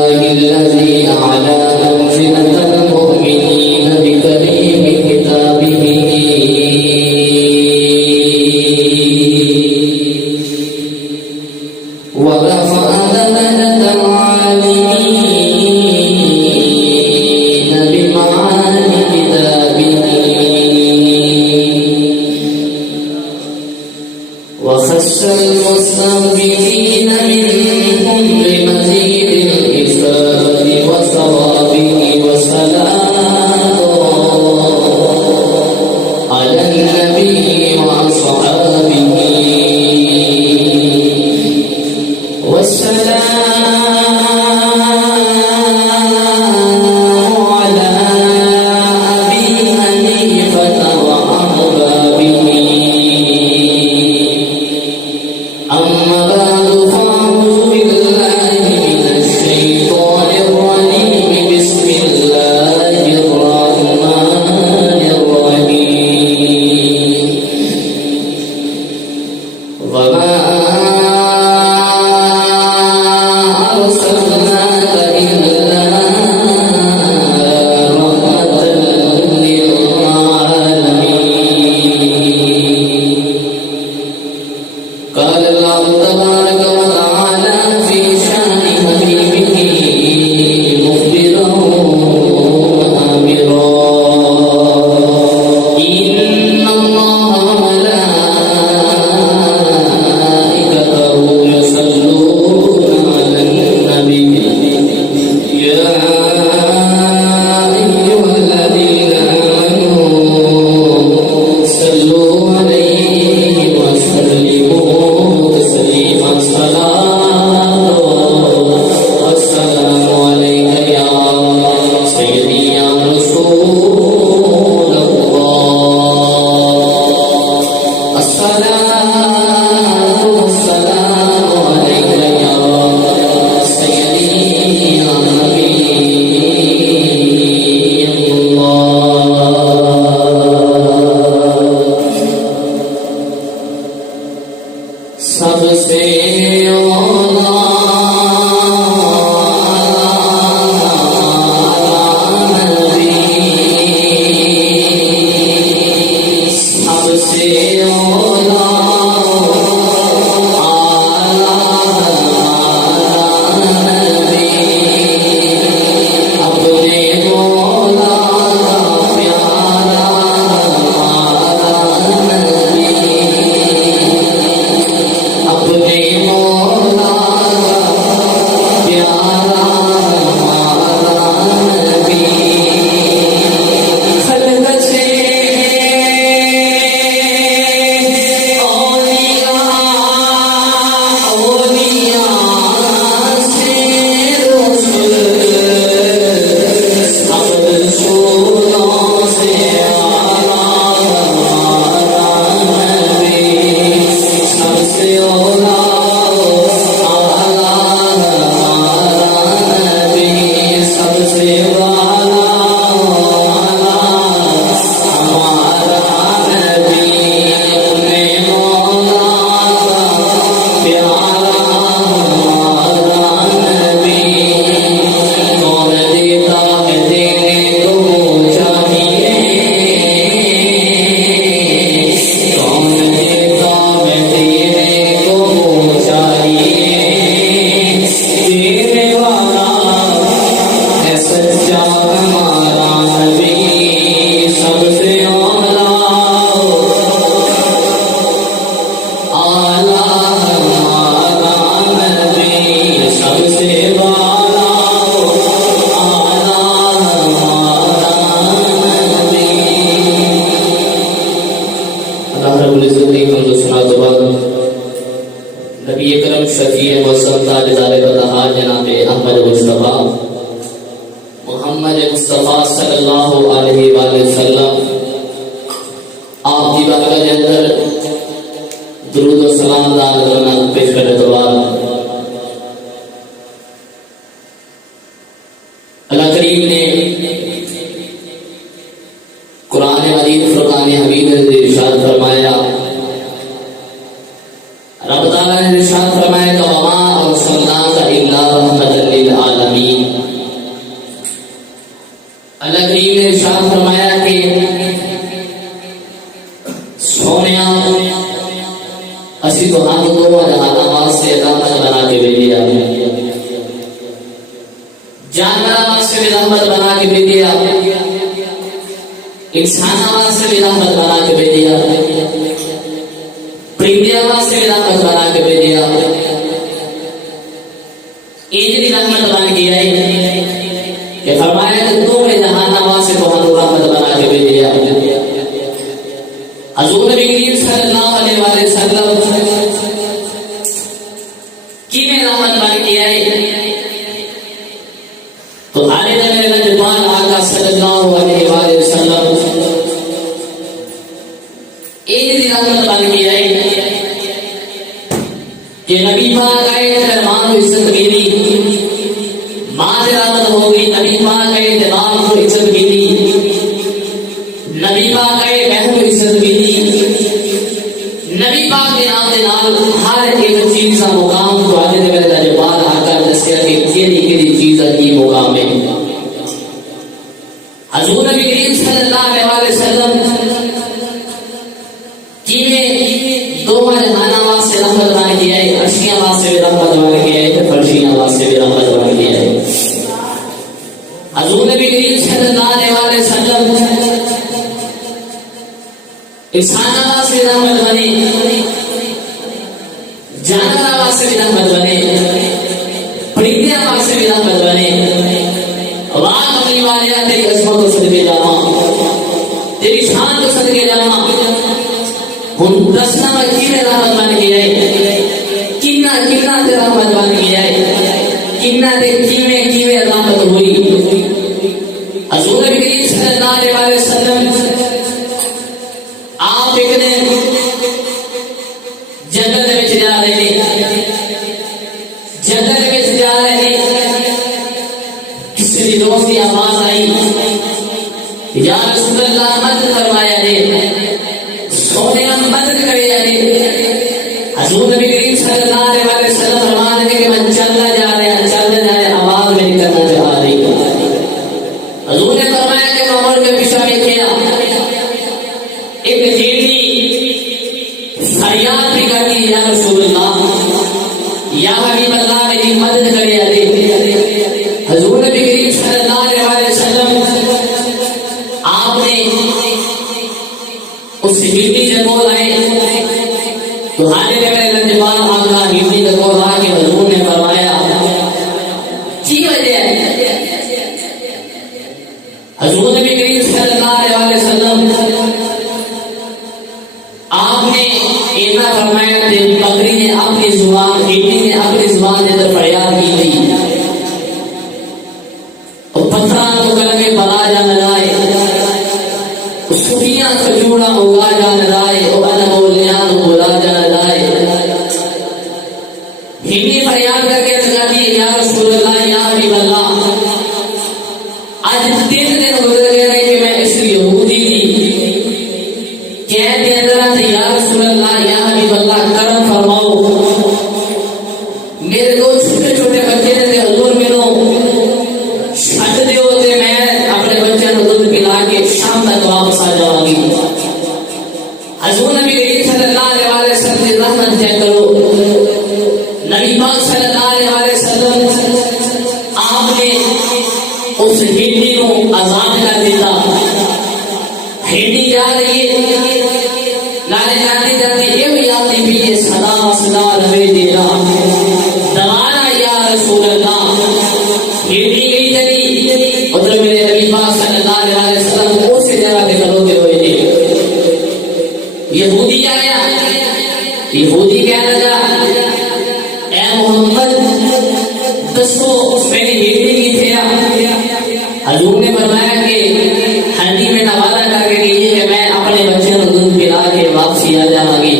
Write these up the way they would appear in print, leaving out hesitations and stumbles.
الذي أعلى منزلة المؤمنين بكريم كتابه ورفع درجة العالمين بمعاني كتابه وخص المستنبئين منهم بمزيد الإثبات وثوابه وسلام على النبي وأصحابه والسلام على أبي حنيفة وأحبابه. أما بعد فأعوذ بالله من الشيطان الرجيم بسم الله الرحمن الرحيم وما أرسلناك إلا رحمة للعالمين. قال الله تبارك وتعالى في شأن حبيبه مخبرا وآمرا إن الله وملائكته يصلون على النبي يا أيها الذين آمنوا صلوا عليه وسلموا تسليما. الصلاة والسلام عليك يا سيدي يا رسول الله. الصلاة والسلام عليك يا سيدي يا نبي الله. सबसे नबी अकरम शफीए मौसम ताजदार बदहा जनाब अहमद मुस्तफ़ा मोहम्मद मुस्तफ़ा सल्लल्लाहु अलैहि वसल्लम आपकी बारगाह के अंदर दुरूद और सलाम दान पेश करने के बाद अल्लाह करीम ने कुरान मजीद फुरकान हमीद में इरशाद फरमाया, रब ताला ने इरशाद फरमाया कि वमा अरसलनाका इल्ला रहमतल लिल आलमीन। अल्लाह करीम ने इरशाद फरमाया कि सोनिया असी तो हम दो जहाना वास्ते रहमत बना के भेजिया, जानवर वास्ते भी रहमत बना के भेजिया, इंसान वास्ते भी रहमत बना के भेजिया, परिंदिया वास्ते भी रहमत बना के भेजिया। इतनी रहमत बन के आई कि फरमाया कि तुम जहाना वास्ते तो हम रहमत बना के भेजिया। हजूर नबी करीम सल्लल्लाहु अलैहि वसल्लम की में रहमत बन के आए तो आने वाले नजमान आका सल्लल्लाहु अलैहि वसल्लम एक दिन रहमत बन के आए कि नबी पाक आए तो मां को इज्जत मिली, मां से रहमत हो गई। नबी पाक आए तो बाप को इज्जत मिली, नबी पाक आए बहन को इज्जत मिली। नबी पाक के नाम दे नाल हर एक चीज का मुकाम तो आने दे मेरे जबान आकर दसिया कि केड़ी चीज की मुकाम है। हजूर नबी करीम सल्लल्लाहु अलैहि वसल्लम जिने दो जहाना वास्ते रहमत बन के आए, अर्शियां वास्ते भी रहमत बन के आए, फर्शियां वास्ते भी रहमत बन के आए। हजूर नबी करीम सल्लल्लाहु अलैहि वसल्लम इंसान वास्ते रहमत बने, जानवर वास्ते भी रहमत बने, परिंदे वास्ते भी रहमत बने। वाह कमली वाले तेरी अजमत को सदके जावा, तेरी शान को सदके जावा। हुन दसना में किने रहमत बन के आए, किन्ना किन्ना ते रहमत बन के आए, किन्ना ते किवे रहमत हुई। हजूर नबी करीम सल्लल्लाहु अलैहि वसल्लम आप एक दिन जंगल में जा रहे थे, जंगल में जा रहे थे, किसी भी दोस्त की आवाज आई, या रसूल अल्लाह मदद फरमाया दे, सोने मदद करे दे। हजूर नबी करीम सल्लल्लाहु अलैहि वसल्लम फरमा रहे कि मैं चलना जा रहे आवाज मेरी करना चाह रही। हजूर ने फरमाया कि उमर के पीछे में किया एक जीनी फरियाद भी करती, या रसूलुल्लाह या हबीब अल्लाह मेरी मदद करे दे। हजूर नबी करीम सल्लल्लाहु अलैहि वसल्लम आपने उस हिंदी से बोल आए तो हाले में मेरे लंजबान आका हिंदी से बोल आके हजूर ने फरमाया की वजह है। हजूर नबी करीम सल्लल्लाहु अलैहि वसल्लम आपने इतना फरमाया कि बकरी ने अपनी जुबान, हिंदी ने अपनी जुबान के अंदर फरियाद की थी और पत्थर को करके बला जाने लाए, सुखियां खजूरा उगा जाने लाए और अनमोलियां बुला जाने लाए। हिंदी फरियाद करके लगाती, या रसूलुल्लाह या हबीब अल्लाह आज 3 दिन गुजर गए कि मैं इस यहूदी क्या दे अंदर थे, या रसूलुल्लाह या हबीब अल्लाह करम फरमाओ, मेरे 2 छोटे छोटे बच्चे थे, हजूर मेरे छट दे होते, मैं अपने बच्चे को दूध पिला के शाम तक वापस आ जाऊंगी। हजूर नबी करीम सल्लल्लाहु अलैहि वसल्लम की रहमत चेक करो। नबी पाक सल्लल्लाहु अलैहि वसल्लम आपने उस हिंदी को आजाद कर दिया। हिंदी जा रही है, लाने जाती जाती ये याद भी ये सदा सदा रहे तेरा दवाना या रसूल अल्लाह। हिंदी गई चली उधर मेरे नबी पाक सल्लल्लाहु अलैहि वसल्लम को से जगह पे खलोते हुए थे। यहूदी आया, यहूदी कहने लगा ए मोहम्मद दसो मेरी हिंदी की थे। हजूर ने फरमाया कि हंडी में नवादा करके कीजिए कि मैं अपने बच्चे को दूध पिला के वापसी आ जाऊंगी।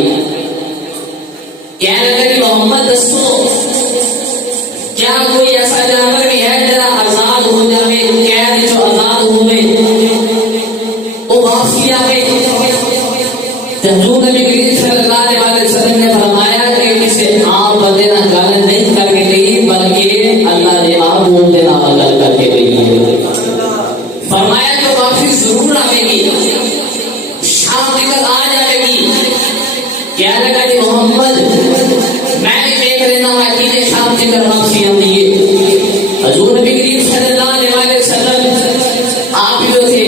कहने लगी मोहम्मद दसो क्या कोई ऐसा जानवर भी है जरा आजाद हो जाए, कैद फरमाया तो वापसी जरूर आएगी, शाम निकल आ जाएगी। क्या लगा जी मोहम्मद, मैं भी देख लेना अकेले शाम निकल वापसी आती है। हजूर नबी करीम सल्लल्लाहु अलैहि वसल्लम आप जो थे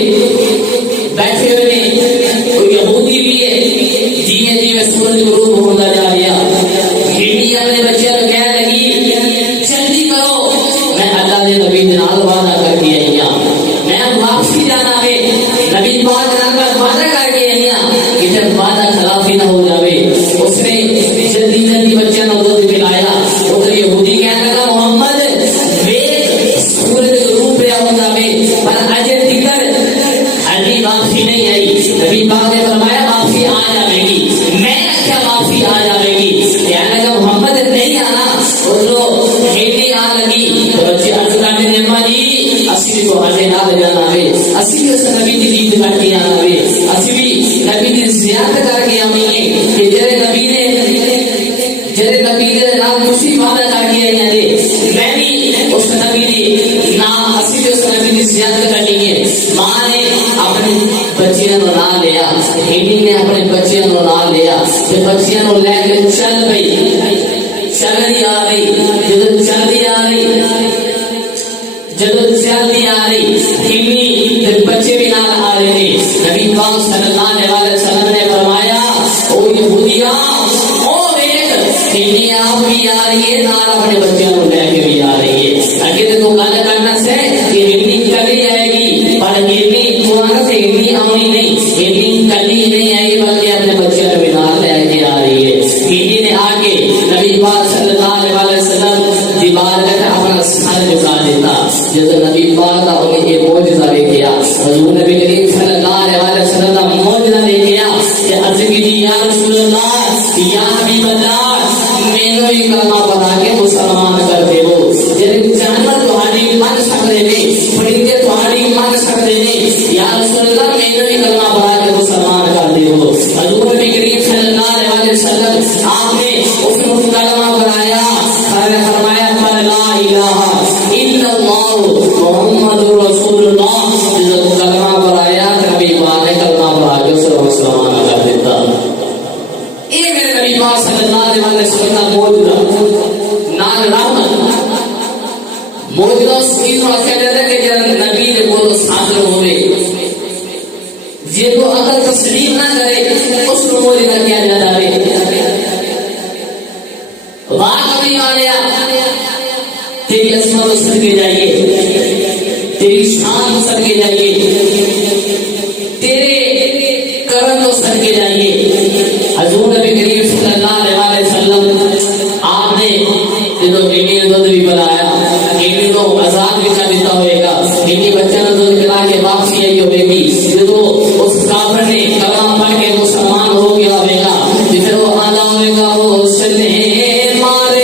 बैठे हुए, कोई यहूदी भी है, धीरे धीरे सूरज गुरूब होता जा रहा। हिंदी अपने बच्चे को कहने लगी जल्दी करो, मैं अल्लाह ने नबी ने नाल वादा करके आई, मैं वापसी जाना है। नबी पाक नाल वादा करके आई कि जब वादा खिलाफी ना हो जावे। उसने जल्दी जल्दी बच्चे को दूध पिलाया। उधर यहूदी कहने लगा मोहम्मद वेद सूरज गुरूब पे हो जावे पर अजय तिकर अभी वापसी नहीं आई। नबी पाक ने फरमाया वापसी आ जाएगी, मैं क्या वापसी आ जाएगी। कहने लगा मोहम्मद नहीं आना। उधरो खेती आ लगी तो बच्चे अर्ज करने लगे अम्मा जी असी को हजे ना ले जाना है, असी भी उस नबी की दीद करके आना है, असी भी नबी की ज़ियारत करके आनी है कि जेरे नबी ने नाम खुशी वादा करके आई है, मैं भी उस नबी ने नाम असी भी उस नबी की ज़ियारत करनी है। मां ने अपने बच्चियों को ना लिया, हिंदी ने अपने बच्चियों को ना लिया, तो बच्चियों को लेकर चल गई। चलती आ रही, चलती आ रही, हिंदी बच्चे भी नाल आ रहे थे। नबी पाक सल्लल्लाहु अलैहि वसल्लम ने फरमाया ओ यहूदिया ओ देख हिंदी आप भी आ रही है, नाल अपने बच्चों को लेके भी आ रही है। आगे तो गल करना से कि हिंदी चली जाएगी पर हिंदी कुरान से हिंदी आनी नहीं, हिंदी कली नहीं आई बल्कि अपने बच्चों को भी नाल लेके आ रही है। हिंदी ने आके नबी पाक सल्लल्लाहु अलैहि वसल्लम दीवार का अपना सर झुका देता। जब नबी पाक का उन्हें ये मौजूदा लेके आ, हजूर नबी करीम सल्लल्लाहु अलैहि वसल्लम मौजूदा लेके आ कि अर्ज की या रसूल अल्लाह या हबीब अल्लाह मैंने भी कलमा पढ़ा के मुसलमान कर दे। वो जब जानवर तुम्हारी मन सकते ने, परिंदे तुम्हारी मन सकते ने, या रसूल अल्लाह मैंने भी कलमा पढ़ा के मुसलमान कर दे। वो हजूर नबी करीम सल्लल्लाहु अलैहि वसल्लम आपने उसको कलमा पढ़ाया, फरमाया ला इलाहा इल्लल्लाह मुहम्मदुर रसूलुल्लाह। जब कलमा पढ़ाया नबी पाक ने कलमा पढ़ा के उसे मुसलमान कर देता। ये मेरे नबी पाक सल्लल्लाहु अलैहि वसल्लम का मौजूदा नाल रहमत मौजूदा सुनी तो अच्छा कहता है कि जब नबी ने बोलो सादर होवे जे को अगर तस्लीम ना करे उसको मौजूदा किया जाता है। वाह कभी आ गया तेरी असमत सदके जाइए, तेरी शान सदके जाइए, तेरे करम तो सदके जाइए। हजूर नबी करीम सल्लल्लाहु अलैहि वसल्लम आपने जो बेटी ने दूध भी पिलाया, बेटी को आजाद भी कर देता होगा, बेटी बच्चा ने दूध पिला के वापसी आई होगी, तो उस काफिर ने कलमा पढ़ के मुसलमान हो गया होगा, फिर वो आला होगा वो उसने मारे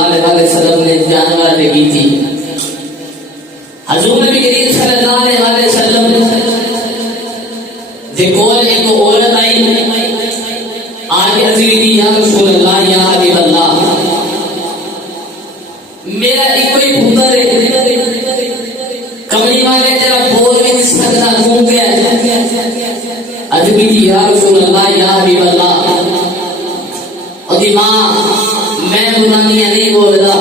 सल्लल्लाहु अलैहि वसल्लम ने जानवर देखी थी। हजूर नबी करीम सल्लल्लाहु अलैहि वसल्लम जे कोल एक औरत आई आगे अजीदी या रसूल अल्लाह या हबीब अल्लाह मेरा एक कोई पुत्र है कमली वाले तेरा बोल भी नहीं सकता घूम गया अजीदी या रसूल अल्लाह या हबीब अल्लाह मां मैं बुलानिया नहीं बोलता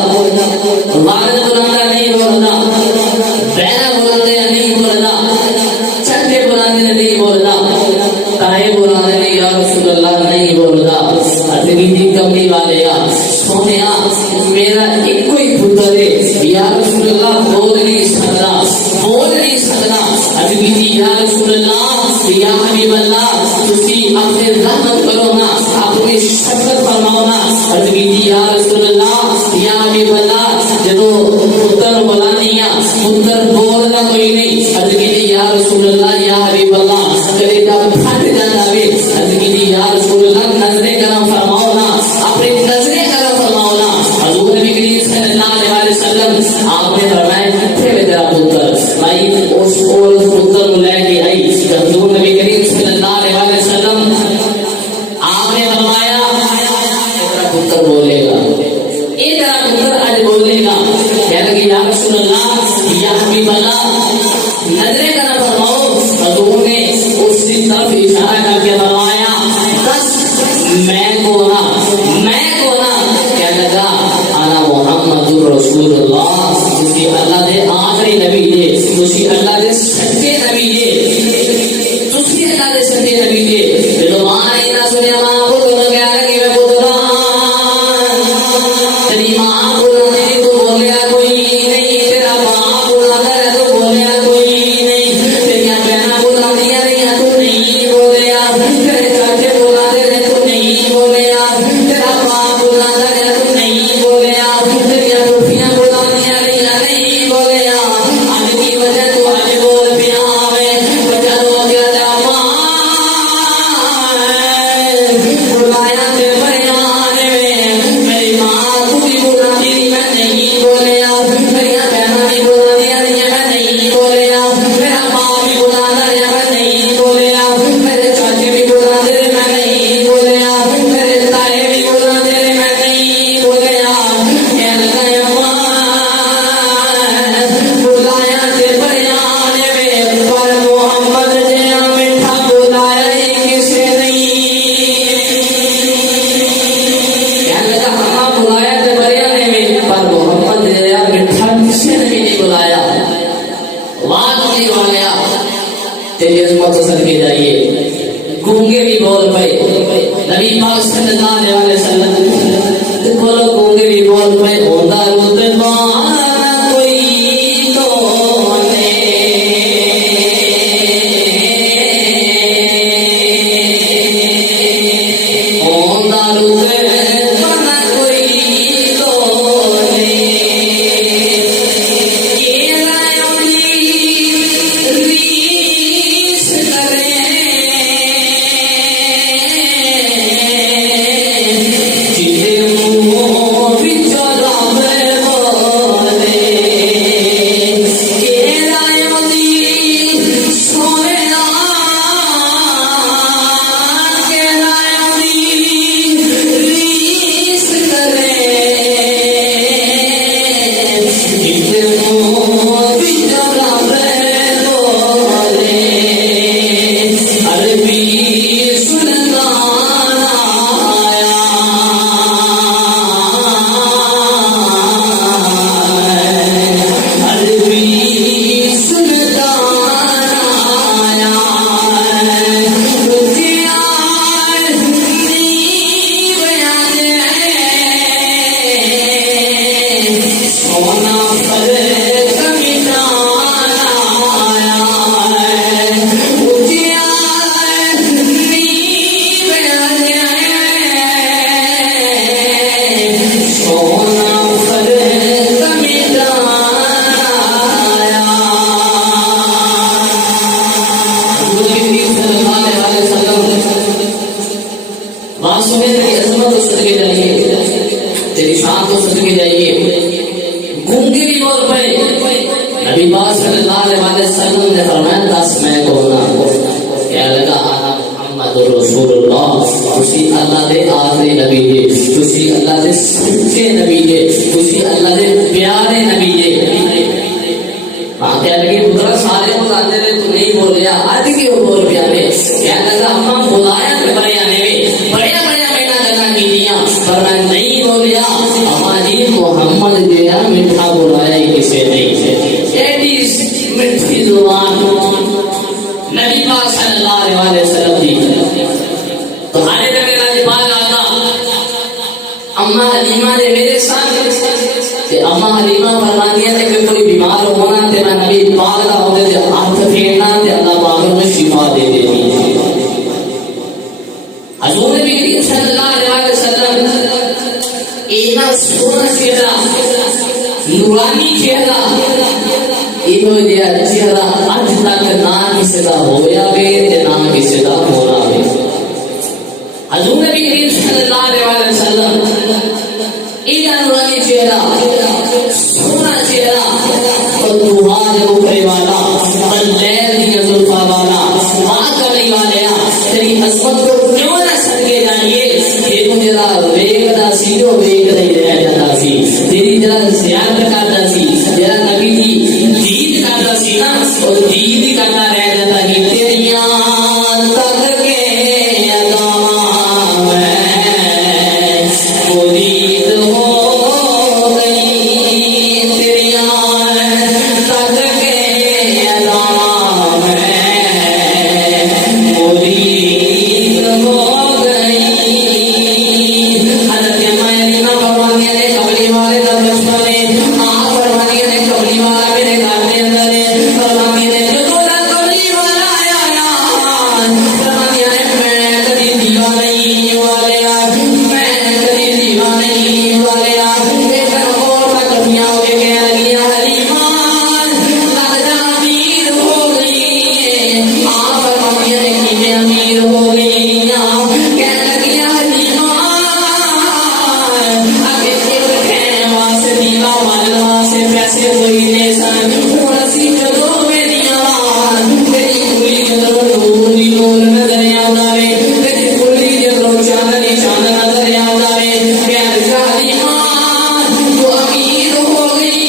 वालिद बुलाना नहीं बोलता बहना बुलाते नहीं बोलता चट्टे बुलाने नहीं बोलता ताए बुलाने नहीं या रसूल अल्लाह नहीं बोलता अजीदी कमली वाले या सोनिया मेरा एक कोई पुत्र है या रसूल अल्लाह बोल नहीं सकता अजीदी या रसूल अल्लाह या हबीब अल्लाह तुसी अपने रहमत करो ना अपनी शफकत फरमाओ ना अजीदी या रसूल अल्लाह या हबीब अल्लाह जदों पुत्र बुलानिया पुत्र बोलना कोई नहीं अजीदी या रसूल अल्लाह या हबीब अल्लाह कलेजा फट जाता वे अजीदी या रसूल अल्लाह नजरे करम फरमाओ ना अपनी नजरे करम फरमाओ ना हजूर नबी करीम सल्लल्लाहु अलैहि वसल्लम आपने फरमाया किथे वे तेरा पुत्र भाई उस पुत्र को लेके आई हजूर नबी करीम सल्लल्लाहु अलैहि वसल्लम आपने फरमाया तेरा पुत्र बोलेगा ये तेरा पुत्र आज बोलेगा कहने लगे या रसूल अल्लाह या हबीब अल्लाह नजरे करम फरमाओ हजूर ने उसकी तरफ इशारा करके फरमाया बस मैं को ना कहने लगा आना मुहम्मदुर रसूलुल्लाह तुसी अल्लाह दे आखिरी नबी जे तुसी अल्लाह दे सच्चे नबी जे तुसी अल्लाह दे सच्चे नबी जे जो माने ना सुने मां को न कह लगे वे पुत्रा तेरी मां बुलाने तो बोलिया कोई नहीं तेरा बाप बुलाता है तो बोलिया कोई नहीं तेरी बहना बुलाती है तो नहीं बोलिया तेरे चाचे बुलाते हैं तो नहीं बोलिया तेरा बाप बुलाता है तो नहीं बोलिया तेरी टोपियां बुलाती है नहीं बोलिया आज की वजह तो आज बोल पिया में बचा दो क्या जामा बुलाया ते बयान में मेरी मां तू भी बुलाती मैं नहीं बोलिया मेरी बहना भी बुलाती मैं नहीं बोलिया मेरा बाप भी बुलाता है मैं नहीं बोलिया मेरे चाचे भी बुलाते मैं नहीं बोलिया मेरे ताए भी बुलाते मैं नहीं बोलिया बुलाया ते बयान में पर मोहम्मद जया मीठा बुलाया किसे नहीं कहने लगा हाँ बुलाया ते बयान में पर मोहम्मद जया मीठा किसे नहीं बुलाया वाह नहीं वाले तेरी अजमत सदके जाइए गूंगे भी बोल पाए नबी पाक सल्लल्लाहु अलैहि वसल्लम तो बोलो गूंगे भी बोल पाए होंदा रुतबा कोई तो ने होंदा रुतबा कोई तो ने ये लायोली रीस करे जिदे मुंह विचोला जाइए, गूंगे भी बोल पड़े। नबी पाक सल्लल्लाहु अलैहि वसल्लम ने फरमाया 10 मैं कहना क्या लगा आना मोहम्मद रसूलुल्लाह, तुसी अल्लाह दे आखिरी नबी है, तुसी अल्लाह दे सच्चे नबी है, तुसी अल्लाह दे प्यारे नबी है। हाँ क्या लगे पुत्रा सारे बुलाते रहे तू नहीं बोल रहा, आज क्यों बोल रहा है? क्या लगा अम्मा बुलाया बड़े आने में बड़े बड़े महीना लगा की दिया पर मैं नहीं बोल रहा। अम्मा जी मोहम्मद दिया मीठा बुलाया ही किसे नहीं, मिठी जुबान नबी पाक सल्लल्लाहु अलैहि वसल्लम जी। तो हारे में मेरा जवाब आता अम्मा हलीमा ने मेरे साथ अम्मा हलीमा फरमाती है कि कोई बीमार होना ते मैं नबी पाक दा होते ते हाथ फेरना ते अल्लाह पाक में शिफा दे देती। हजूर नबी करीम सल्लल्लाहु अलैहि वसल्लम इना सोना चेहरा नूरानी चेहरा इहो जिहा चेहरा अज तक ना किसी का होया वे ते ना किसी का होना वे। हजूर नबी करीम सल्लल्लाहु अलैहि वसल्लम इना नूरानी चेहरा सोना चेहरा और दुआ जो करे वाला बल्लैल दी जुल्फा वाला मां करने वाले तेरी अजमत को क्यों ना सके जाइए। देखो जरा वेगदा सी जो वेग नहीं रह जाता सी, तेरी जरा ज़ियारत करता सी, जरा नबी दी दीद करता सी ना और दीद करता रह जाता कि तेरियां तक के अदावा में मुरीद हो गई, तेरियां तक के अदावा में मुरीद हो गई। हज़रत अम्मा फरमाती है कबली वाले का बचपन है, आप फरमाती है कबली वाला मेरे घर के अंदर है, फरमाती है जो तोला कबली वाला आया फरमाती है मैं कभी दीवाना नहीं वाले मैं कभी दीवाना नहीं वाले एक और तकनिया हो के कह लगी हलीमा लगता अमीर हो गई। आप फरमाती है कि मैं अमीर हो गई, कह लगी हलीमा आगे एक कहने वास्ते दीवा मारने वास्ते पैसे कोई नहीं सन सी जदों मेरिया तेरी कुली जदों नूर नजर आता वे, तेरी कुली जदों चांद नजर आता वे, कह हलीमा तू अमीर हो गई।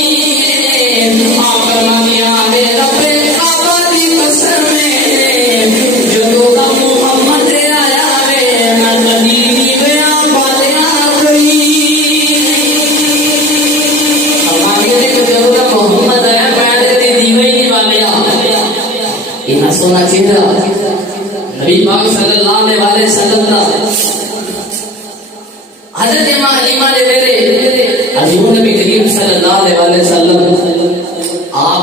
आप फरमातियां मेरा रब्बे काबा दी कसम है जदों दा मुहम्मद आया वे मैं कदी नहीं गया बातियां करी। मोहम्मद आया मैं तेरे दीवे ही वाले इतना सोना चेहरा नबी पाक सल्लल्लाहु अलैहि वसल्लम का। हजरत अम्मा हलीमा ने मेरे हजूर नबी करीम सल्लल्लाहु अलैहि वसल्लम आप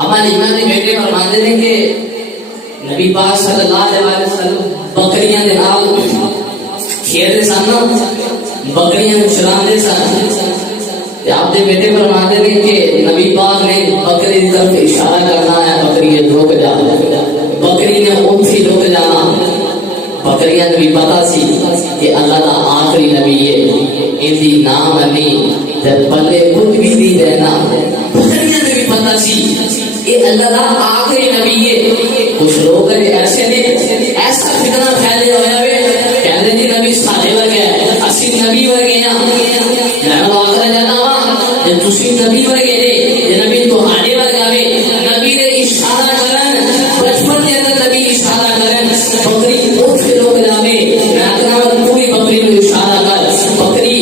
अम्मा हलीमा ने बेटे फरमाते थे कि नबी पाक सल्लल्लाहु अलैहि वसल्लम बकरियां दे नाल खेलते सन, बकरियां चराते सन। आपके बेटे फरमाते थे कि नबी पाक ने बकरी की तरफ इशारा करना है, बकरी रुक जा, बकरी ने उनसे रुक जाना। बकरियां भी पता सी कि अल्लाह का आखिरी नबी है, इनकी ना मनी ते पल्ले कुछ भी नहीं रहना। बकरियां भी पता सी ये अल्लाह का आखिरी नबी है। कुछ लोग ऐसे ने ऐसा फितना फैले होया वे कहते जी नबी साढ़े वर्गे असि नबी वर्गे हैं। मैं आखिर जाना वा जे तुसी नबी वर्गे ने जे नबी तुम्हारे वर्गा वे नबी ने इशारा करन बचपन के अंदर नबी इशारा करन बकरी उठ के रोक जावे। मैं कहना पूरी बकरी को इशारा कर, बकरी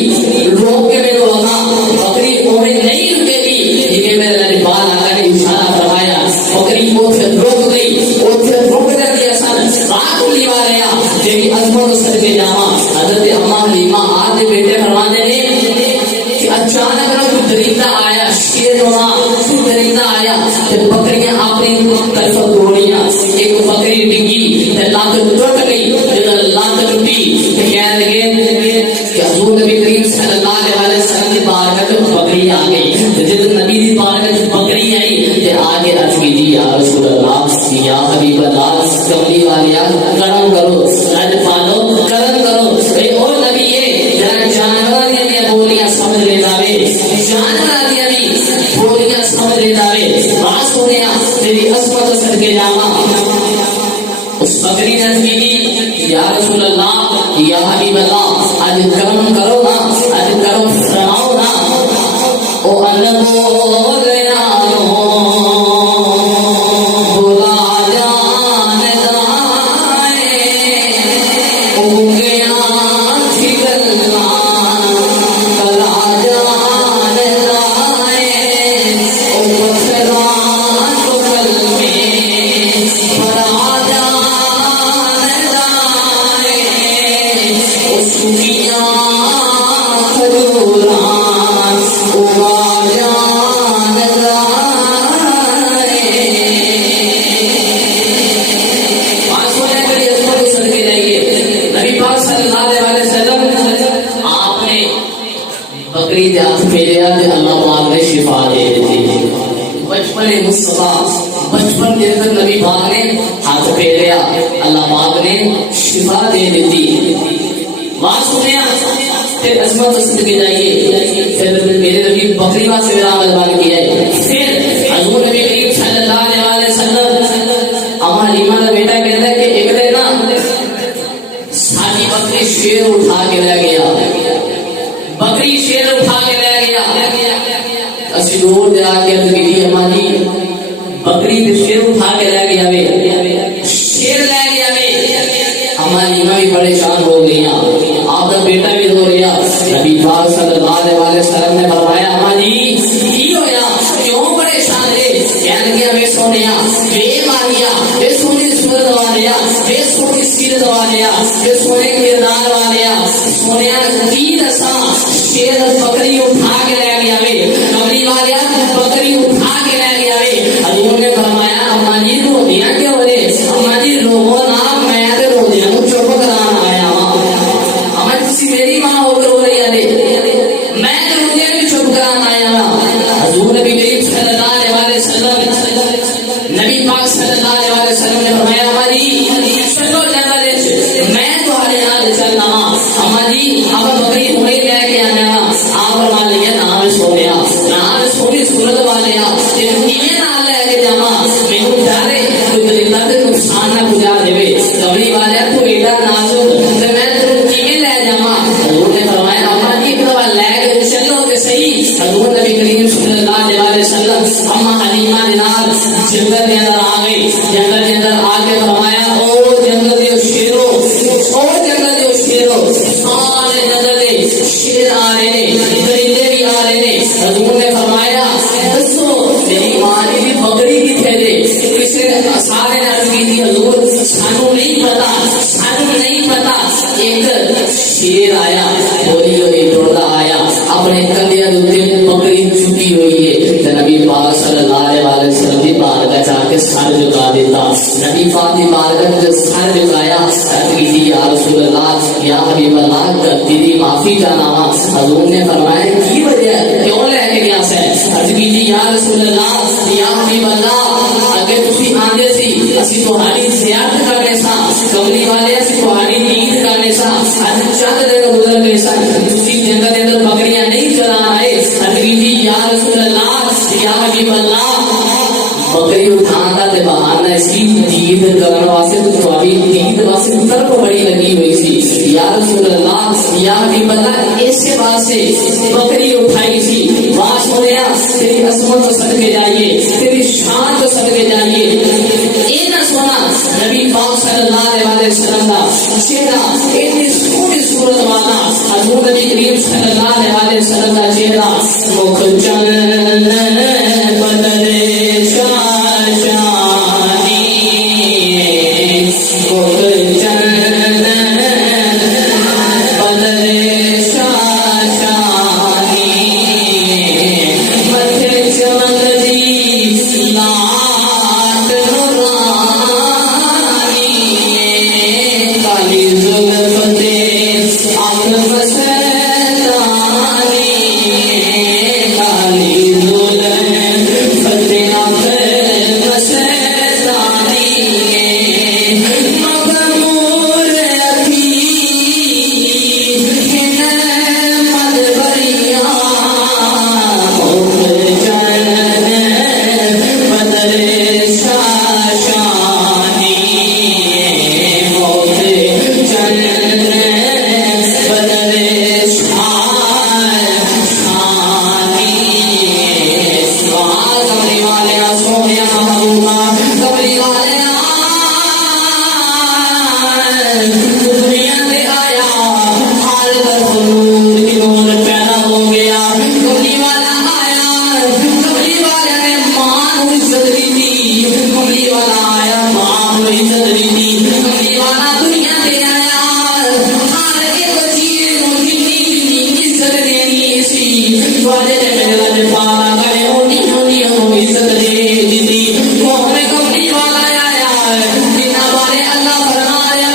रोक के मेरे वहां बकरी ओए नहीं रुकेगी। ये मेरे नबी बाल आकर इशारा फरमाया, बकरी उठ रुक गई, उठ रुक जाती है सन रात लीवा रहा तेरी अजमत सर के जावा। हजरत अम्मा हलीमा आदि बेटे फरमाते ने कि अचानक ना कोई दरिंदा आया, शेर होना कोई दरिंदा आया ते बकरियां अपनी तरफ दौड़ियां, एक बकरी डिगी ते लात टूट गई। जब लात टूटी तो कह लगे कि हजूर नबी करीम सल्लल्लाहु अलैहि वसल्लम की बारगाह में बकरी आ गई। तो जब नबी की बारगाह में बकरी आई तो आगे अर्ज की दी या रसूल अल्लाह या हबीब अल्लाह कमली वालिया करम करो, रज पालो करम करो। और नबी ये जरा जानवर ने बोलिया कर्म करो ना, आज कर्म फरमाओ ना। ओ अनमोल यारो बुला जान जाए, ओ गया ठिकरना कला जान जाए, ओ पथरा तो कल में परा जान जाए, ओ सुखिया खजूरा उगा जान जाए। पाँच होने के लिए अजमत सदके जाइए। नबी पाक सल्लल्लाहु अलैहि वसल्लम आपने बकरी दे हाथ फेरिया ते अल्लाह पाक ने शिफा दे दी। बचपन मुस्तफा, बचपन के अंदर नबी पाक ने हाथ फेरिया, अल्लाह पाक ने शिफा दे दी। बात सुने फिर अजमत सदके जाइए। फिर मेरे नबी बकरी का से मेरा अमल किया है। फिर हजूर नबी करीम सल्लल्लाहु अलैहि वसल्लम अम्मा हलीमा का बेटा कहता है कि एक दिन ना सारी बकरी शेर उठा के ले गया, बकरी शेर उठा के ले गया। असि दूर जाके मेरी अम्मा जी बकरी ने शेर उठा के ले गया वे, शेर ले गया वे। अम्मा हलीमा भी परेशान हो गई, आपका बेटा भी रो रहा। नबी पाक सल्लल्लाहु अलैहि वसल्लम ने फरमाया अम्मा जी की होया, क्यों परेशान है? कहने लगे वे सोनिया वे मारिया वे सोनी सूरत वालिया वे सोनी सीरत वालिया वे सोने किरदार वालिया सोनिया की दसा शेर बकरी उठा के ले गया वे, कमली वालिया बकरी उठा के ले गया वे। हजूर ने फरमाया अम्मा जी रोदियां क्यों रे? अम्मा जी रोवो ना, मैं तो रोदियां को चुप कराना आया हूं। अम्मा तुसी मेरी मां होकर रो रही है, मैं तो रोदियां को चुप कराना आया हूं। हजूर नबी करीम सल्लल्लाहु अलैहि वसल्लम, नबी पाक सल्लल्लाहु अलैहि वसल्लम ने फरमाया अम्मा जी चलो जंगल मैं तुम्हारे नाल चलना। अम्मा जी आप बकरी हुणे लेके आना। आप फरमा लिया नाम सोनिया नाम सोनी सूरत वालिया किवें नाल लेके जावा, मैनू डर है कोई परिंदा ते नुकसान ना पहुंचा देवे। कमली वालिया तू एडा नाजुक ते मैं तेनू किवें ले जावा? हजूर ने फरमाया अम्मा जी एक दफा लेके चलो ते सही। हजूर नबी करीम सल्लल्लाहु अलैहि वसल्लम अम्मा हलीमा दे नाल जंगल के अंदर आ गई। जंगल के अंदर आके फरमाया ओ जंगल दे शेरो, ओ जंगल दे शेरो, सारे जंगल दे शेर आ रहे ने, परिंदे भी आ रहे ने। हजूर ने फरमाया दसो मेरी मां की बकरी किथे दे? किसी ने सारे ने अर्ज की थी हजूर सानू नहीं पता, सानू नहीं पता। एक शेर आया, बोली होई टोला आया, अपने कंधे उत्ते बकरी चुकी हुई है। नबी पाक सल्लल्लाहु अलैहि वसल्लम की बारगाह जाके सर झुका देता। नबी पाक की बारगाह में जब सर झुकाया की या रसूल अल्लाह या हबीब अल्लाह गलती दी माफी चाहना। हजूर ने फरमाया की वजह क्यों लेके गया से? अर्ज की या रसूल अल्लाह या हबीब अल्लाह अगे तुसी आंदे सी असि तुम्हारी ज़ियारत करने सा, कमली वाले असि तुम्हारी नींद करने सा, आज चंद दिन गुजर गए सा, तुसी जंगल के अंदर बकरियां नहीं चरा आए। अर्ज की या रसूल अल्लाह या हबीब अल्लाह बकरी उठाना ते बहाना इसकी नींद करने वास्ते तो तुम्हारी नींद वास्ते तरफ बड़ी लगी हुई सी। या रसूल अल्लाह या हबीब अल्लाह ऐसे वास्ते बकरी उठाई सी। वास हो गया तेरी अजमत तो सदके जाइए, तेरी शान तो सदके जाइए। इतना सोना नबी पाक सल्लल्लाहु अलैहि वसल्लम का चेहरा, इतनी सोनी सूरत वाला हजूर नबी करीम सल्लल्लाहु अलैहि वसल्लम का चेहरा मुख चंदन बदले शाशानी, मुख चंदन बदले शाशानी, मथे चमक दी लाट नूरानी, काली जुल्फ दे आंख मस्तानी, वाले ने मेरे लाने पाला करे ओनी ओनी ओ इज्जत दे दी मोहम्मद कमली वाला आया बिना वाले अल्लाह फरमाया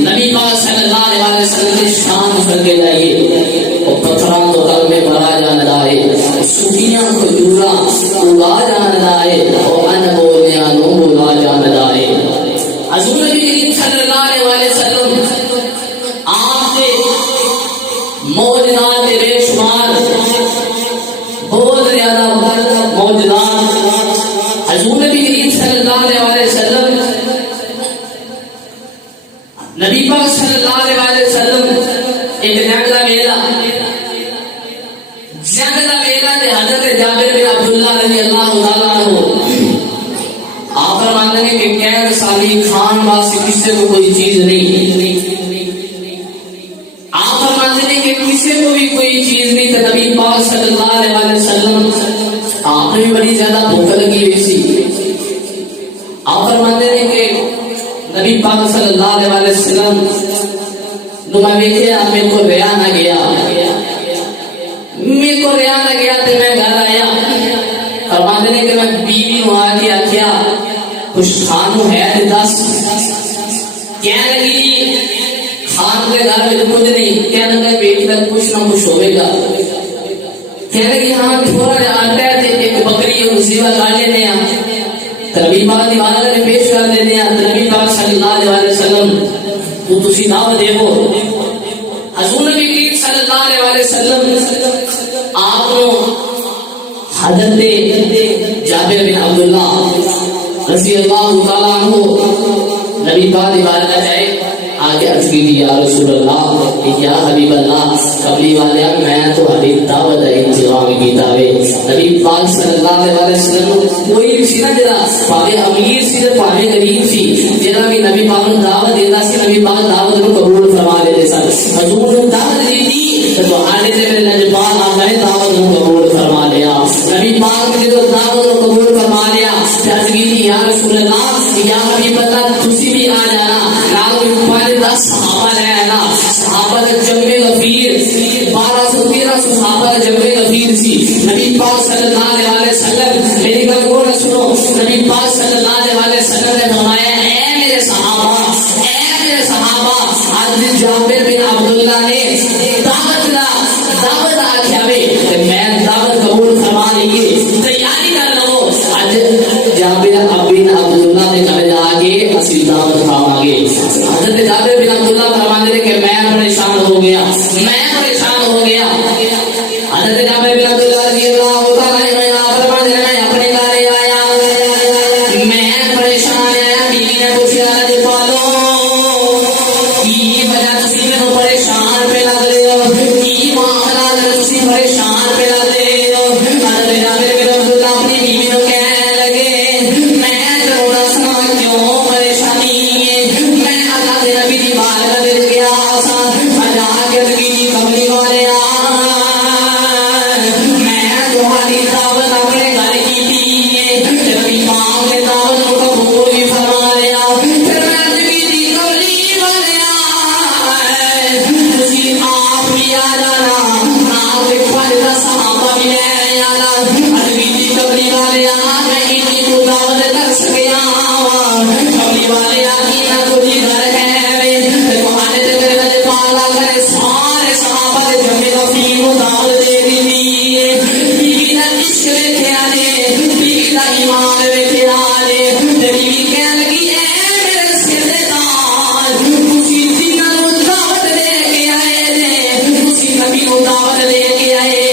नबी पाक सल्लल्लाहु अलैहि वसल्लम की शान करके जाइए और पत्थरों को कल में भरा जाने लाए सूखियां को दूरा उगा जाने लाए और अन बोलने आनो बोला जाने लाए हजूर नबी करीम सल्लल्लाहु अलैहि वसल्लम आपके मौजूदात बेशुमार बहुत ज्यादा मौजूदात हजूर नबी करीम सल्लल्लाहु अलैहि वसल्लम नबी पाक सल्लल्लाहु अलैहि वसल्लम एक जंग का मेला थे हजरत जाबिर बिन अब्दुल्लाह रज़ियल्लाहु ताला अन्हु आप फरमाते हैं कि कैद साली खान वास्ते किसी को कोई चीज नहीं आप फरमाते हैं कि किसी को भी कोई चीज नहीं तो नबी पाक सल्लल्लाहु अलैहि वसल्लम आपने भी बड़ी ज्यादा भूख लगी हुई थी आप फरमाते हैं कि नबी पाक सल्लल्लाहु अलैहि वसल्लम नुमा देखे आप मेरे को रिया ना गया तो मैं घर आया फरमाते हैं कि मैं बीवी वहां की आख्या कुछ खानू है तो दस क्या लगी खान के घर में कुछ नहीं क्या लगा बेटी का कुछ ना कुछ होगा क्या लगी हाँ थोड़ा आटा है एक बकरी और जीवा खा लेने नबी पाक दीवाना ने पेश कर देने नबी पाक सल्लल्लाहु अलैहि वसल्लम तो तुसी दावत देवो हजूर नबी करीम सल्लल्लाहु अलैहि वसल्लम आपको हजरत जाबिर बिन अब्दुल्लाह रज़ियल्लाहु ताला अन्हु नबी पाक दीवाना जाए आगे अर्ज की या रसूल अल्लाह या हबीब अल्लाह कबली वाले मैं तो हदीस दावत है इंतजाम की दावे नबी पाक सल्लल्लाहु अलैहि वसल्लम कोई भी ना जरा पावे अमीर सी ते पावे गरीब सी जरा भी नबी पाक ने दावत देता सी नबी पाक दावत को कबूल फरमा लेते सन हजूर ने दावत दी थी तो आने से मेरे नबी पाक आपने दावत को कबूल फरमा लिया नबी पाक ने जो दावत को कबूल फरमा लिया अर्ज की या रसूल अल्लाह या हबीब अल्लाह तुसी भी आ जाना नाल दस सहाबा है ना सहाबा के जम्मे गफीर 1200-1300 सहाबा के जम्मे गफीर सी नबी पाक सल्लल्लाहु अलैहि वसल्लम मेरी बात को न सुनो नबी पाक सल्लल्लाहु अलैहि वसल्लम ने फरमाया ऐ मेरे सहाबा आज जाबिर बिन अब्दुल्लाह ने दावत आख्या में मैं दावत कबूल फरमा लेंगे तैयारी कर लो आज जाबिर बिन अब्दुल्लाह ने कहा जाके असली दावत खावांगे हजरत जाबिर बिन अब्दुल्लाह फरमाते थे कि मैं परेशान हो गया हजरत जाबिर बिन अब्दुल्लाह रज़ियल्लाहु ताला अन्हु फरमाते हैं मैं अपने घर आया मैं परेशान आया बीवी ने पूछा अरे पालो की वजह तुसी मेनू परेशान पे लग रहे हो की मामला तुसी परेशान पे लग रहे हो हजरत जाबिर बिन अब्दुल्लाह अपनी बीवी को कहने लगे मैं जरूर सुना क्यों परेशानी है मैं अल्लाह के नबी की बात कर गया सा अल्लाह के नबी की वाले मैं इन्हीं को दावत कर सकिया कमली वाले आकी ना कोई घर है वे देखो आने ते मेरे नज पाला करे सारे सहाबा दे जमे दा फी को दावत दे दी बीवी दा इश्क वेखे आले बीवी दा ईमान वेखे आले ते बीवी कहन लगी ऐ मेरे सिर दे ताज तुसी जिन्ना नु दावत दे के आए ने तुसी नबी को दावत दे के आए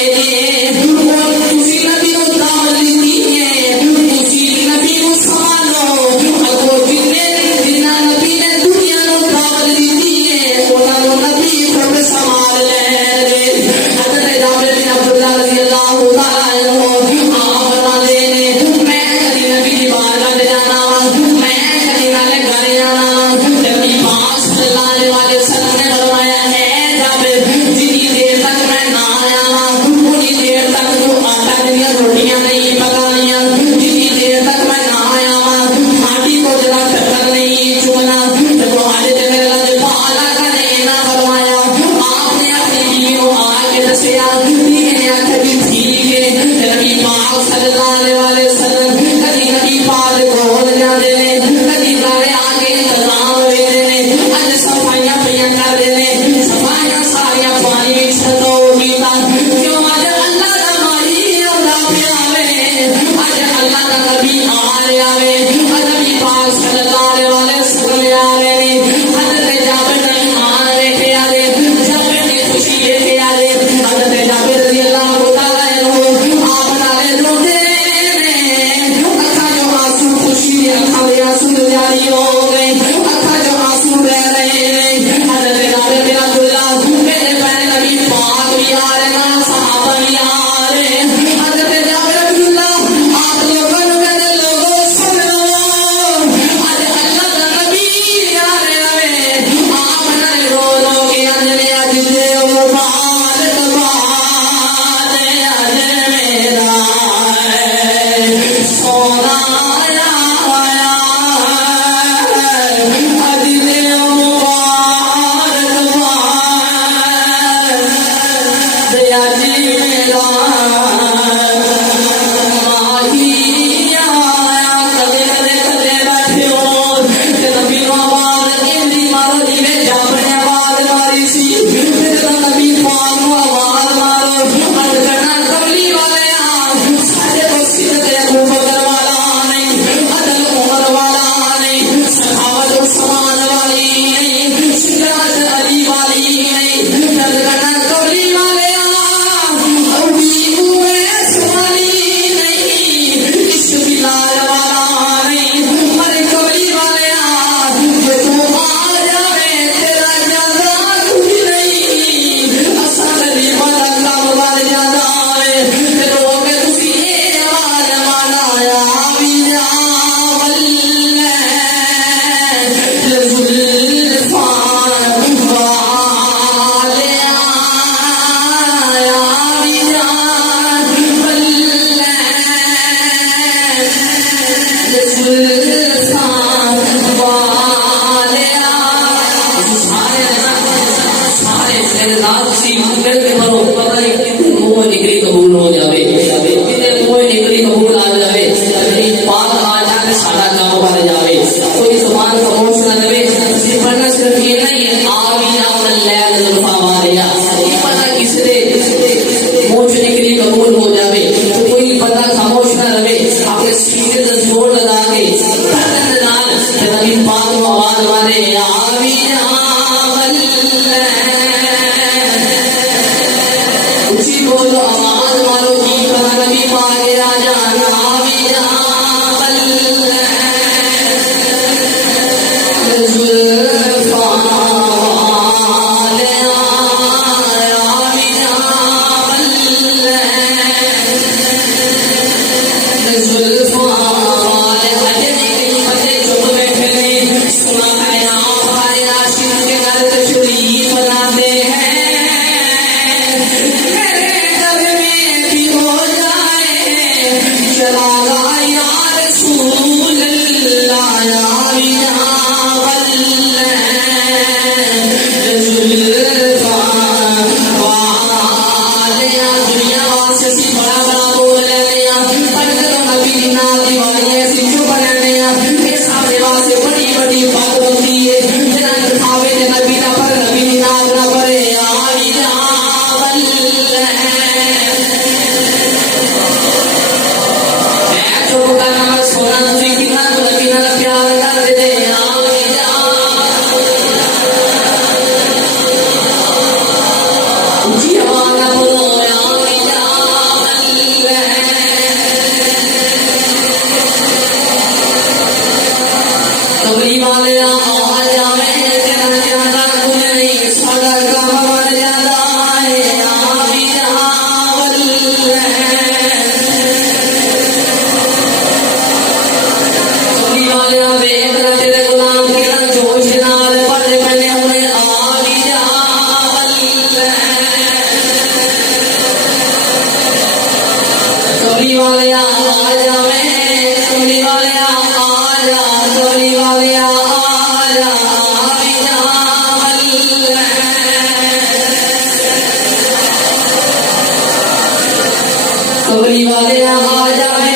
कमली वाले आ जावे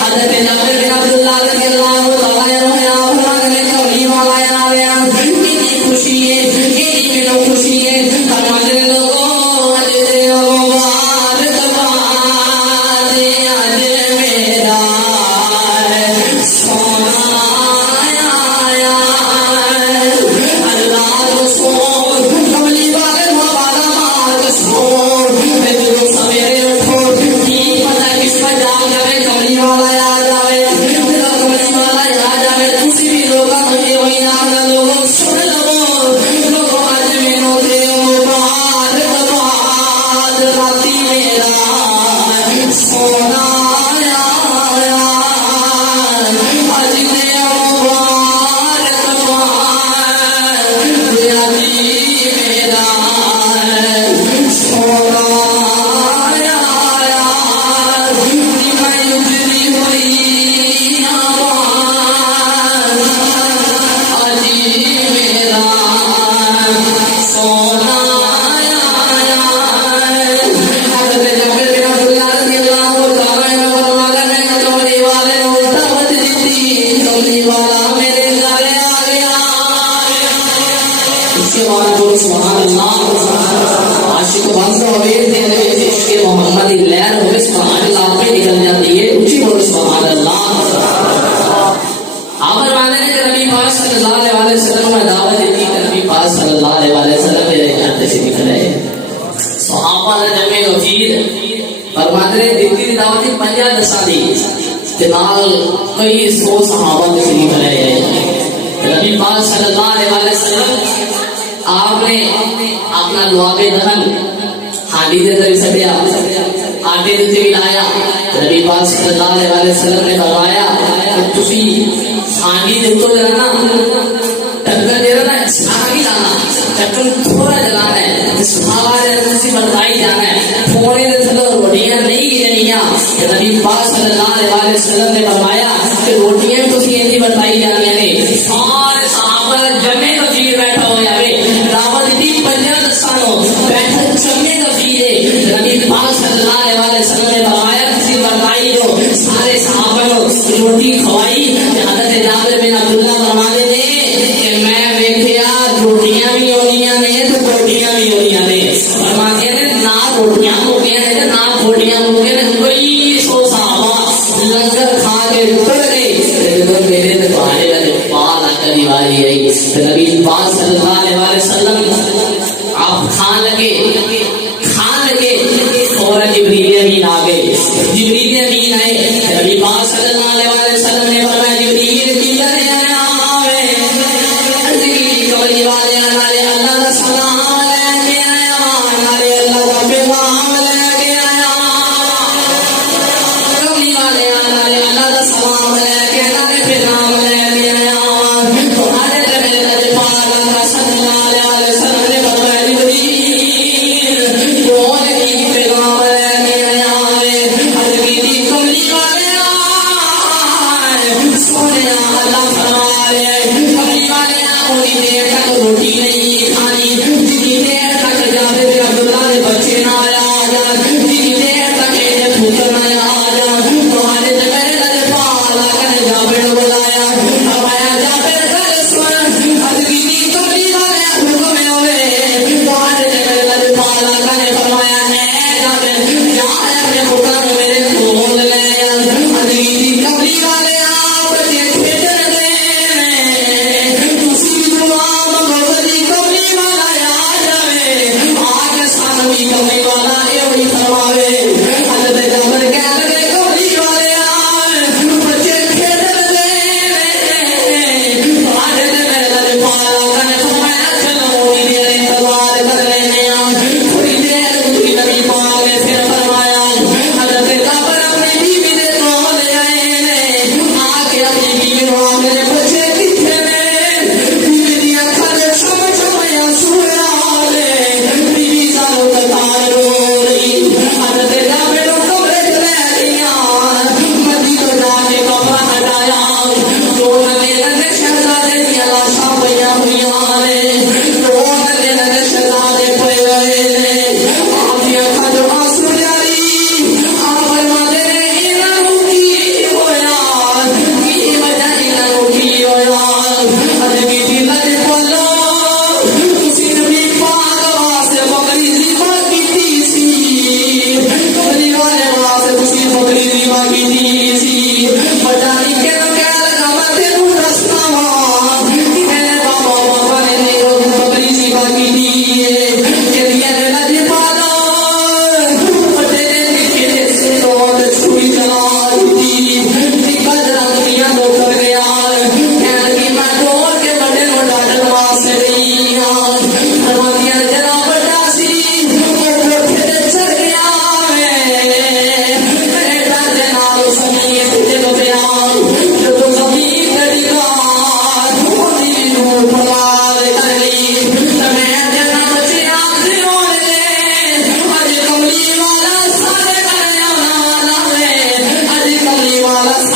हजरत जाबिर बिन अब्दुल्लाह रज़ियल्लाहु तआला अन्हु फरमाते कमली वाला आवे कितनी खुशी है कितनी मेरे खुशी है फरमाते लोगों आज दे मुबारक बात आज मेरा सोना आया अल्लाह रसूल कमली वाले मुबारक मार सोर मैं सवेरे उठो कमली वाला आ जावे किसी भी लोग लोगों सुन लो लोगों आज मेरे दे मुबारक बाद राती मेरा सोना आया आज दे मुबारक बाद राती मेरा सोना मोहम्मद लहर हो सुभान अल्लाह पे निकल जाती है ऊंची बोलो सुभान अल्लाह। आप फरमाते हैं कि नबी पाक सल्लल्लाहु अलैहि वसल्लम ने दावत दी कि नबी पाक सल्लल्लाहु अलैहि वसल्लम मेरे घर से निकले सहाबा ने जमे वजीर फरमाते हैं दी दावत 50 दसा दी ते नाल कई 100 सहाबा से निकले नबी पाक सल्लल्लाहु अलैहि वसल्लम आपने अपना दुआबे दहन हांडी दे अंदर सटिया आटे दे उत्ते मिलाया नबी पाक सल्लल्लाहु अलैहि वसल्लम ने फरमाया कि तुसी हांडी दे उत्ते जरा ना टक्कर दे ना सागी लाना टक्कर थोड़ा जलाना है सारे तुसी बताई जाना है थोड़े दे थलो रोटियां नहीं गिरनियां नबी पाक सल्लल्लाहु अलैहि वसल्लम ने फरमाया कि रोटियां तुसी ऐसी बताई जानी ने सारे सहाबा जमे वजीर बैठा हो जावे दावत दी 50 दसानो बैठा जमे नबी पाक सल्लल्लाहु अलैहि वसल्लम ने फरमाया किसी बताई जो सारे सहाबा को रोटी खवाई हजरत जाबिर बिन अब्दुल्लाह फरमाते ने कि मैं देखया रोटियां भी होनियां ने तो रोटियां भी होनियां ने फरमाते ने ना रोटियां मुके ने ना रोटियां मुके ने कोई 100 सहाबा लंगर खा के उतर गए तो मेरे दुकाने लगे पाल आकर दीवारी आई नबी पाक सल्लल्लाहु अलैहि वसल्लम आप खान लगे और जिब्रील अमीन आ गए जिब्रील अमीन आए नबी पाक सल्लल्लाहु अलैहि वसल्लम ने फरमाया जिब्रील किधर आया है कमली वाले नाले अल्लाह का सलाम लेके आया नाले अल्लाह का पैगाम लेके आया कमली वाले नाले अल्लाह का सलाम लेके नाले पैगाम लेके आया तुम्हारे मेरे नबी पाक सल्लल्लाहु अलैहि वसल्लम ने फरमाया जिब्रील कौन की पैगाम लेके आया है हजरत कमली वाले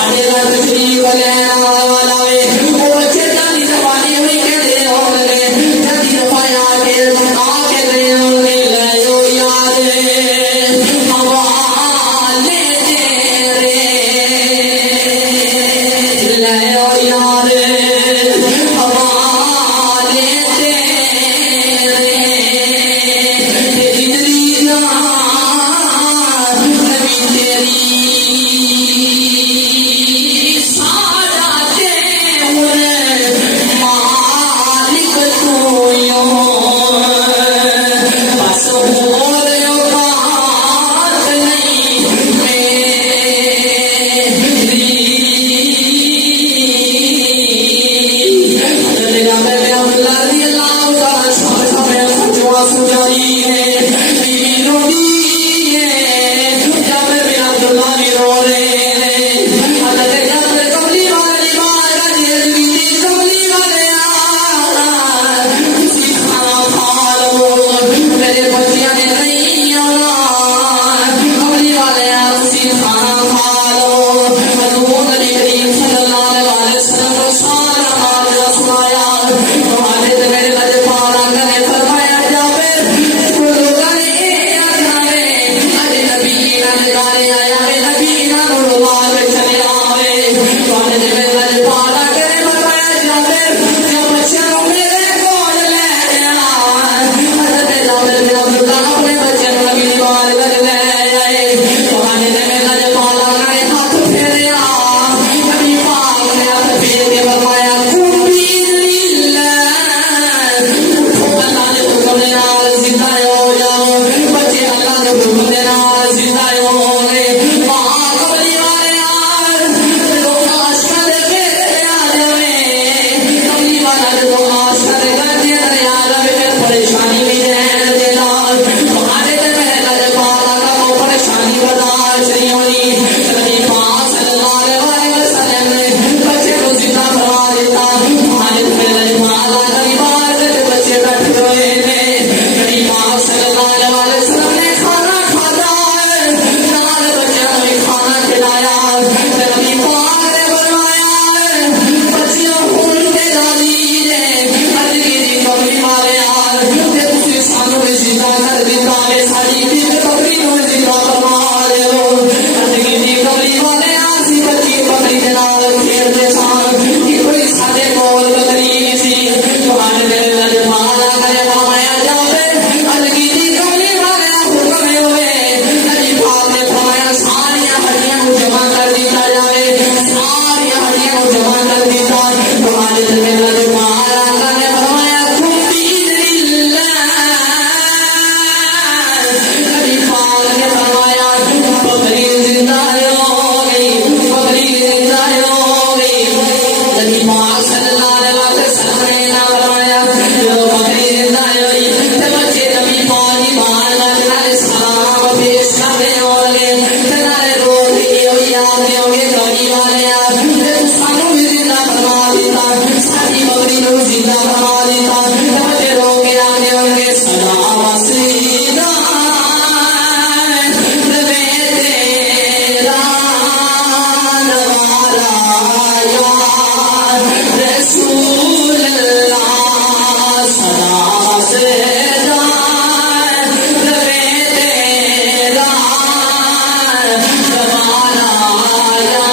साढ़े घर तशरीफ लेना वाला वे वो बच्चे जानी जवानी हुई के दे होंगे जल्दी दफाया के आके दे होंगे लायो याद हवाले तेरे लायो याद हवाले तेरे तेरी दरीना नबी तेरी सारा ते मालिक तू यो बस और औकात नहीं मेरी मेरे बच्चियां ने नहीं आना कमली वाले उसी खाना खा लो हजूर नबी करीम सल्लल्लाहु अलैहि वसल्लम को सारा मामला सुनाया तुम्हारे तो मेरे लज पारा करे फरमाया जाबिर लोगों ने आजावे अज नबी ना गाने आया वे नबी ना रुमाल में चले आवे तुम्हारे तो मेरे लज पारा करे फरमाया जाबिर जो बच्चा मेरे कोल ले आ हजरत जाबिर बिन अब्दुल्लाह अपने बच्चे नबी की बारगाह ले आए तुम्हारे तो मेरे लज पारा ने हाथ फेरे नबी पाक ने हाथ फेर के फरमाया कुबी लिल्लाह अल्लाह ने हुक्म दे नाल जिंदा हो जाओ बच्चे अल्लाह के हुक्म दे नाल जिंदा होंगे मां कमली वाले लोग आशा दे के आ जावे कमली वाला जो आशा दे गड्डे दे आ जावे फिर परेशानी भी रहन देना तुम्हारे ते मेरे लज पारा का वो परेशानी बर्दाश्त नहीं होनी नबी पाक सल्लल्लाहु अलैहि वसल्लम ने बच्चे को जिंदा करवा देता तुम्हारे ते मेरे लज पारा नबी बारगाह में बच्चे बैठे हुए ने नबी पाक सल्लल्लाहु अलैहि वसल्लम ने खाना खाता नाल बच्चे को भी खाना खिलाया नबी पाक ने फरमाया बच्चियों हुन ते दादी ने अज की कमली वाले ते तुसी सानू भी जिंदा कर दिता है साडी की कमली नु जिंदा करवा दे लो अज की कमली वाले आसी बच्ची कमली दे नाल खेलदे सान कि कोई साडे कोल बकरी नहीं सी तुम्हारे मेरे लज पारा करे फरमाया जावे अज की कमली वाले हुक्म हुए नबी पाक ने फरमाया सारी हड्डियां को जमा कर दिया जाए सारी हड्डियां को जमा कर दिया तुम्हारे मेरे लज पारा करे फरमाया कुबी लिल्लाह नबी पाक ने फरमाया बकरी जिंदा हो गई बकरी जिंदा हो गई नबी पाक सल्लल्लाहु अलैहि वसल्लम ने फरमाया जो बकरी जिंदा हुई ते बच्चे नबी पाक की बारगाह में सलाम पेश करने होंगे तेरे रोज ये हुई आते होंगे कमली वाले ते सानू भी जिंदा करवा देता साडी बकरी को जिंदा करवा देता ते बच्चे रोके आते होंगे सदा वसीला नबी तेरा नवारा या रसूल अल्लाह सदा वसीला नबी तेरा नवारा या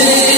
से